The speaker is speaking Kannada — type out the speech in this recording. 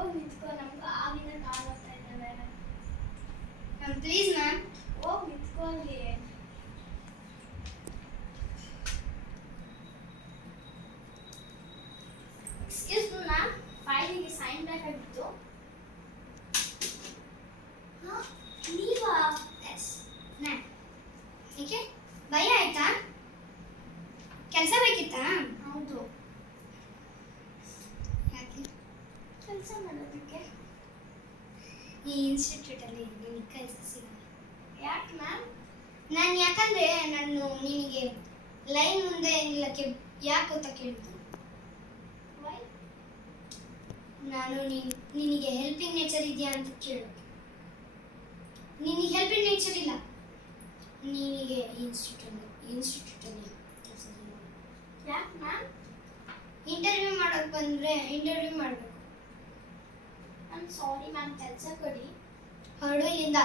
ಹೋಗಿ ನಿಂತ್ಕೋ, ನಮ್ಗೆ ಆಗಿನ ಕಾಲ್ ಹೋಗ್ತಾ ಇದ್ದಾವೆ. Ma'am please ma'am. ಹೋಗಿ ನಿಂತ್ಕೋ ಅಲ್ಲಿ. ಎಕ್ಸ್ಕ್ಯೂಸ್ ಮಿ ಮ್ಯಾಮ್, ಫೈಲಿಗೆ ಸೈನ್ ಬೇಕಾಗಿತ್ತು. ಹಾಂ, ನೀವಾ? Yes ma'am. ಏಕೆ ಭಯ ಆಯ್ತಾ? ಕೆಲಸ ಬೇಕಿತ್ತಾ? ಹೌದು. ಯಾಕೆ? ಕೆಲಸ ಮಾಡೋದಕ್ಕೆ. ಈ ಇನ್ಸ್ಟಿಟ್ಯೂಟಲ್ಲಿ ನಿನಗೆ ಕೆಲಸ ಸಿಗಲ್ಲ. ಯಾಕೆ ಮ್ಯಾಮ್? ಯಾಕಂದರೆ ನಾನು ನಿನಗೆ ಲೈನ್ ಮುಂದೆ ನಿಲ್ಲಕ್ಕೆ ಯಾಕೆ ಗೊತ್ತಾ ಕೇಳಿದ್ದು? ವೈ? ನಾನು ನಿನಗೆ ಹೆಲ್ಪಿಂಗ್ ನೇಚರ್ ಇದೆಯಾ ಅಂತ ಕೇಳೋದು. ನಿನಗೆ ಹೆಲ್ಪಿಂಗ್ ನೇಚರ್ ಇಲ್ಲ, ನಿನಗೆ ಇನ್ಸ್ಟಿಟ್ಯೂಟಲ್ಲಿ ಕೆಲಸ ಇಲ್ಲ. ಯಾಕೆ ಮ್ಯಾಮ್? ಇಂಟರ್ವ್ಯೂ ಮಾಡೋಕ್ಕೆ ಬಂದರೆ ಇಂಟರ್ವ್ಯೂ ಮಾಡಬೇಕು. ಮ್ಯಾಮ್ ಸಾರಿ ಮ್ಯಾಮ್, ಕೆಲಸ ಕೊಡಿ. ಹೊರಡು ಇಲ್ಲಿಂದ.